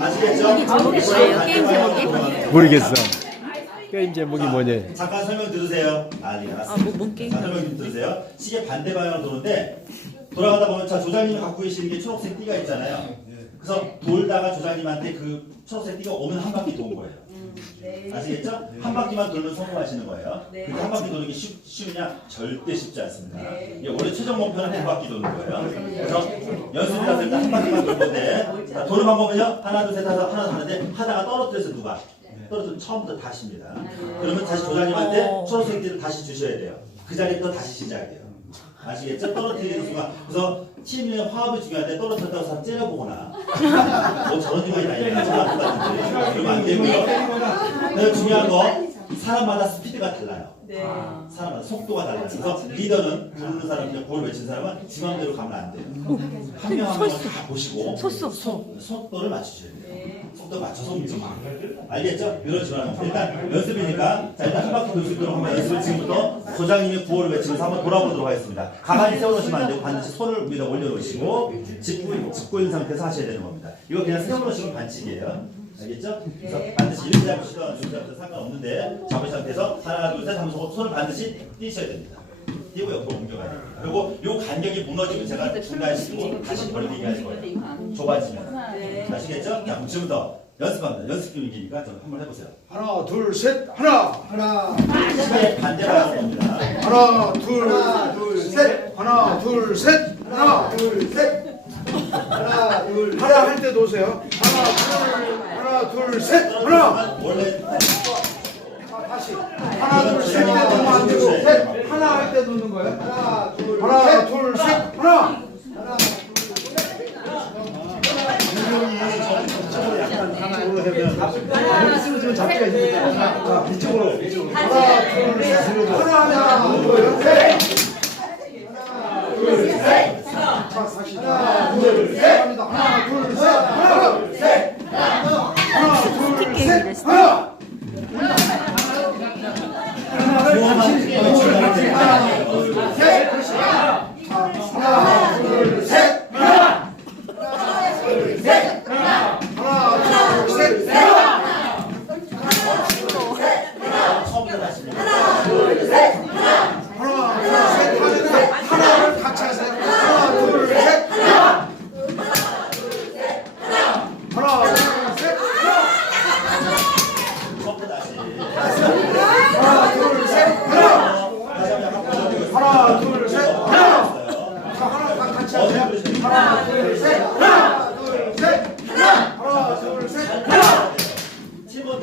아시겠죠? 뭐예요? 게임 제목이? 모르겠어. 게임 제목이 뭐냐? 잠깐 설명 들으세요. 난리 났어. 아, 뭐, 뭔 게임? 자, 설명 좀 들으세요. 시계 반대 방향으로 도는데 돌아가다 보면 자 조장님이 갖고 계시는 게 초록색 띠가 있잖아요. 그래서 돌다가 조장님한테 그 초록색 띠가 오면 한 바퀴 도는 거예요. 아시겠죠? 한 바퀴만 돌면 성공하시는 거예요. 근데 한 바퀴 도는 게 쉬, 쉬우냐? 절대 쉽지 않습니다. 이게 원래 최종 목표는 두 바퀴 도는 거예요. 그래서 연습이라서 일단 한 바퀴만 돌 건데 자, 도는 방법은요. 하나, 둘, 셋, 하나, 하나 하는데 하다가 떨어뜨려서 누가? 떨어뜨리면 처음부터 다시입니다. 그러면 다시 조장님한테 초록색 띠를 다시 주셔야 돼요. 그 자리부터 다시 시작해요. 아시겠죠? 떨어뜨리는 순간. 그래서 팀의 화합이 중요한데 떨어졌다고 사람 째려보거나. 뭐 저런 일이 아니라 저런 것 같은데 그러면 안 되고요. 그다음에 중요한 거 사람마다 스피드가 달라요. 사람마다 속도가 달라요. 그래서 리더는 부르는 사람 그냥 구호를 외친 사람은 지 맘대로 가면 안 돼요. 한 명 한 명을 다 보시고 섰어, 속, 속도를 맞추셔야 돼요. 속도 맞춰서 움직이면 알겠죠? 돼요. 일단 연습이니까 자 일단 한 바퀴 돌수 있도록 한번 연습을 지금부터 소장님의 구호를 외치면서 한번 돌아보도록 하겠습니다. 가만히 세워놓으시면 안 되고 반드시 손을 위에다 올려놓으시고 짚고, 짚고 있는 상태에서 하셔야 되는 겁니다. 이거 그냥 세워놓으시면 반칙이에요. 알겠죠? 그래서 반드시 이렇게 잡으시던 이렇게 잡으셔도 상관없는데 잡은 상태에서 하나 둘셋 하면서 손을 반드시 띄셔야 됩니다. 띄고 옆으로 옮겨가야 됩니다. 그리고 요 간격이 무너지면 제가 중간에 시키고 다시 버리게 얘기할 거예요. 좁아지면. 아시겠죠? 자, 그럼 지금부터 연습합니다. 연습 분위기니까 좀 한번 해보세요. 하나 둘 셋 하나 하나 시간의 반대로 하는 겁니다. 하나 둘 하나 둘 셋 하나 둘 셋 하나 둘 셋 하나 둘 하나 할때 놓으세요 하나 둘 하나 둘 셋 하나 원래 다시 하나 둘 셋 때 놓으면 안 되고 셋 하나 할 때 놓는 거예요 하나 둘 하나 둘셋 하나 하나 둘셋 하나 하나 놓는 거예요 셋 하나 둘셋 합니다 하나 둘셋 하나 둘셋 하나 둘셋 하나 하나 둘 셋 하나 하나 둘셋 처음부터 다시 하나 둘 셋 하는데 하나를 같이 하세요 하나 둘셋 하나 하나 둘셋 처음부터 다시 하나 둘셋 하나 다시 한번 한번 하나 둘셋 하나 보여드렸어요. 자 하나 다 같이 어디 하세요 보여주세요? 하나 둘셋 하나 둘셋 하나 둘셋 하나 팀원들